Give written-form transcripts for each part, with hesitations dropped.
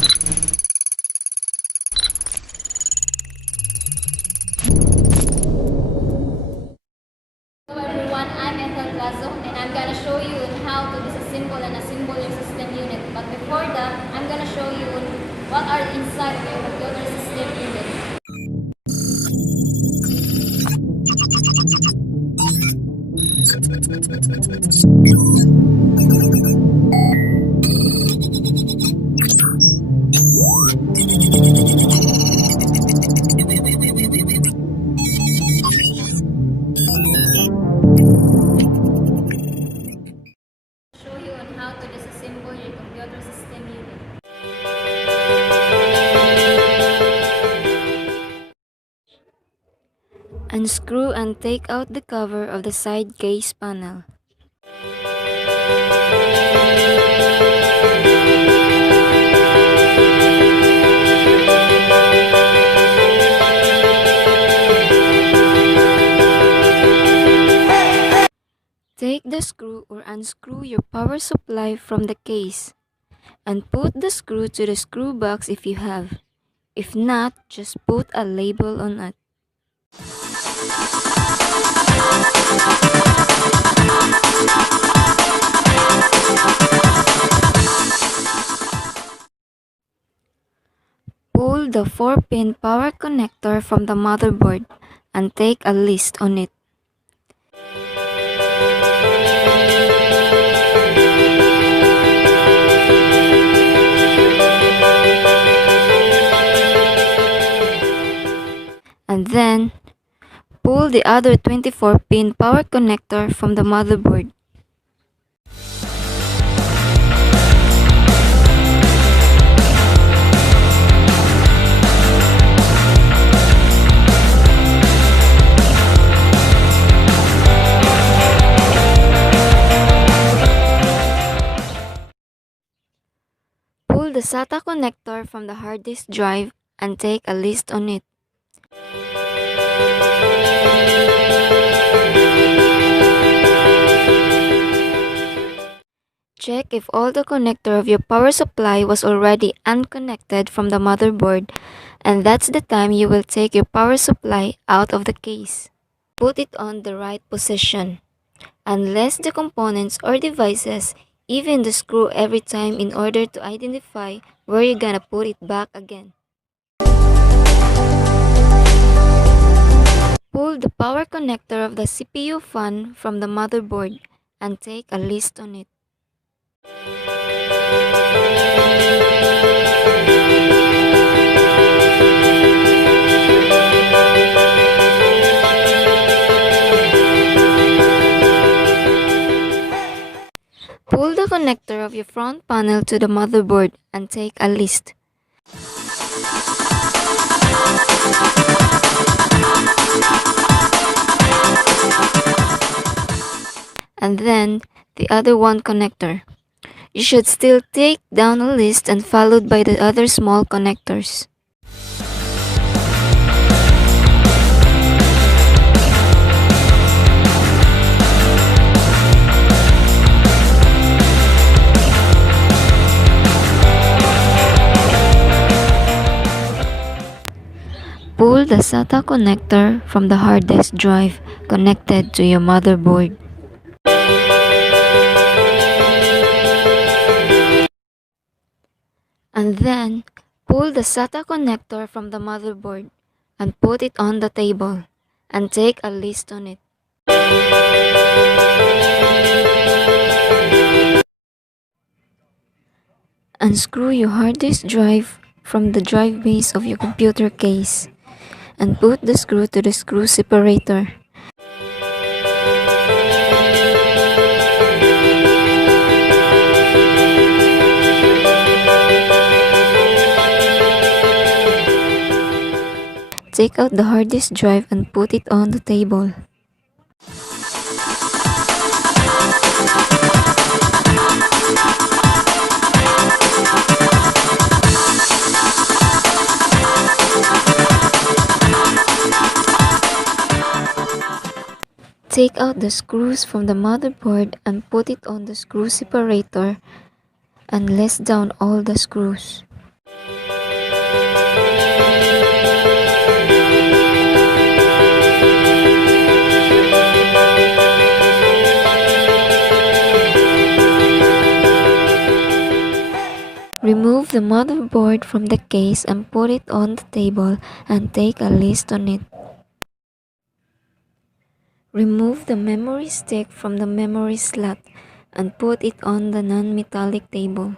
Hello everyone, I'm Ethel Lazo and I'm gonna show you on how to disassemble and assemble your system unit. But before that, I'm gonna show you what are inside of your computer system unit. Show you on how to disassemble your computer system unit. Unscrew and take out the cover of the side case panel. Take the screw or unscrew your power supply from the case and put the screw to the screw box if you have. If not, just put a label on it. Pull the 4-pin power connector from the motherboard and take a list on it. And then, pull the other 24-pin power connector from the motherboard. Pull the SATA connector from the hard disk drive and take a list on it. Check if all the connector of your power supply was already unconnected from the motherboard, and that's the time you will take your power supply out of the case. Put it on the right position. Unless the components or devices even the screw every time in order to identify where you're gonna put it back again. Pull the power connector of the CPU fan from the motherboard and take a list on it. Pull the connector of your front panel to the motherboard and take a list. And then the other one connector. You should still take down a list and followed by the other small connectors. Pull the SATA connector from the hard disk drive connected to your motherboard. And then, pull the SATA connector from the motherboard and put it on the table and take a list on it. Unscrew your hard disk drive from the drive base of your computer case and put the screw to the screw separator. Take out the hard disk drive and put it on the table. Take out the screws from the motherboard and put it on the screw separator and less down all the screws. Remove the motherboard from the case and put it on the table and take a list on it. Remove the memory stick from the memory slot and put it on the non-metallic table.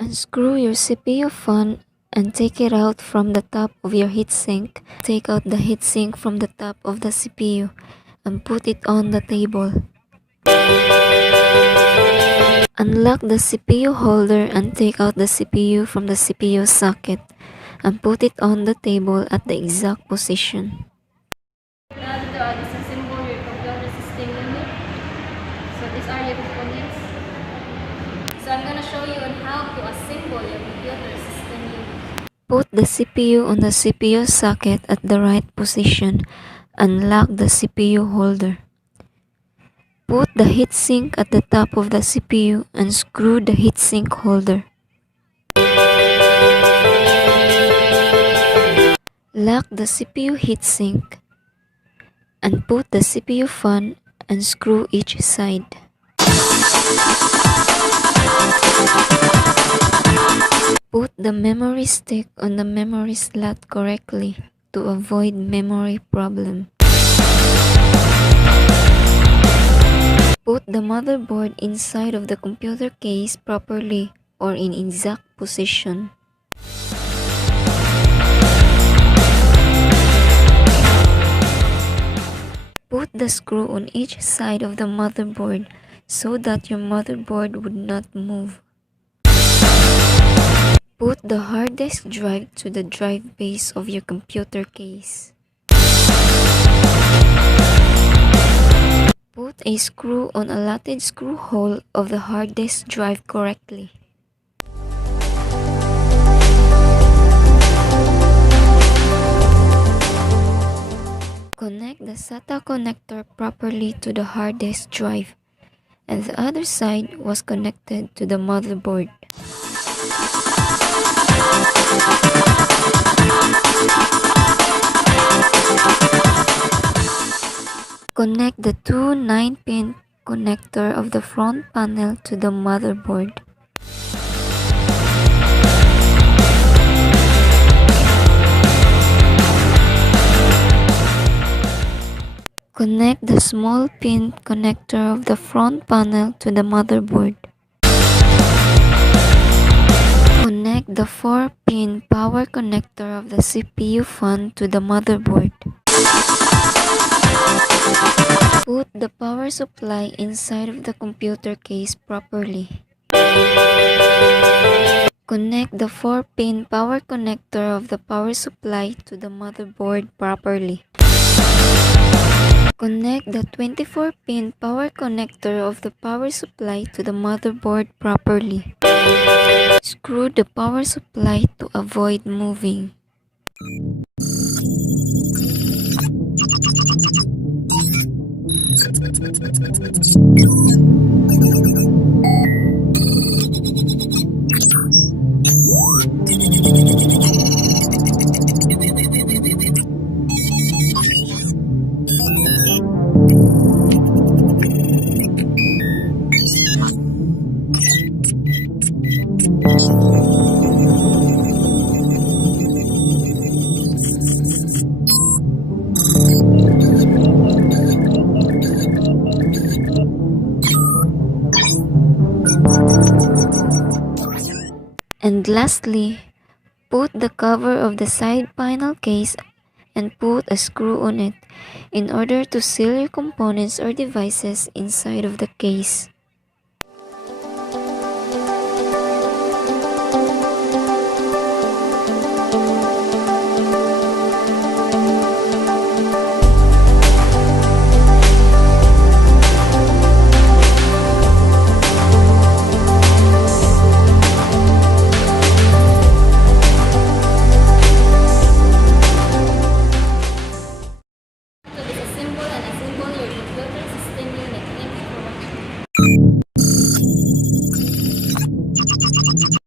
Unscrew your CPU fan and take it out from the top of your heatsink. Take out the heatsink from the top of the CPU and put it on the table. Unlock the CPU holder and take out the CPU from the CPU socket and put it on the table at the exact position. Now to disassemble your computer system unit. So these are your components. So I'm gonna show you on how to assemble your computer system unit. Put the CPU on the CPU socket at the right position and lock the CPU holder. Put the heatsink at the top of the CPU and screw the heatsink holder. Lock the CPU heatsink and put the CPU fan and screw each side. Put the memory stick on the memory slot correctly to avoid memory problem. Put the motherboard inside of the computer case properly or in exact position. Put the screw on each side of the motherboard so that your motherboard would not move. Put the hard disk drive to the drive base of your computer case. Put a screw on a allotted screw hole of the hard disk drive correctly. Connect the SATA connector properly to the hard disk drive, and the other side was connected to the motherboard. Connect the two 9-pin connector of the front panel to the motherboard. Connect the small pin connector of the front panel to the motherboard. Connect the 4-pin power connector of the CPU fan to the motherboard. Put the power supply inside of the computer case properly. Connect the 4-pin power connector of the power supply to the motherboard properly. Connect the 24-pin power connector of the power supply to the motherboard properly. Screw the power supply to avoid moving. And lastly, put the cover of the side panel case and put a screw on it in order to seal your components or devices inside of the case.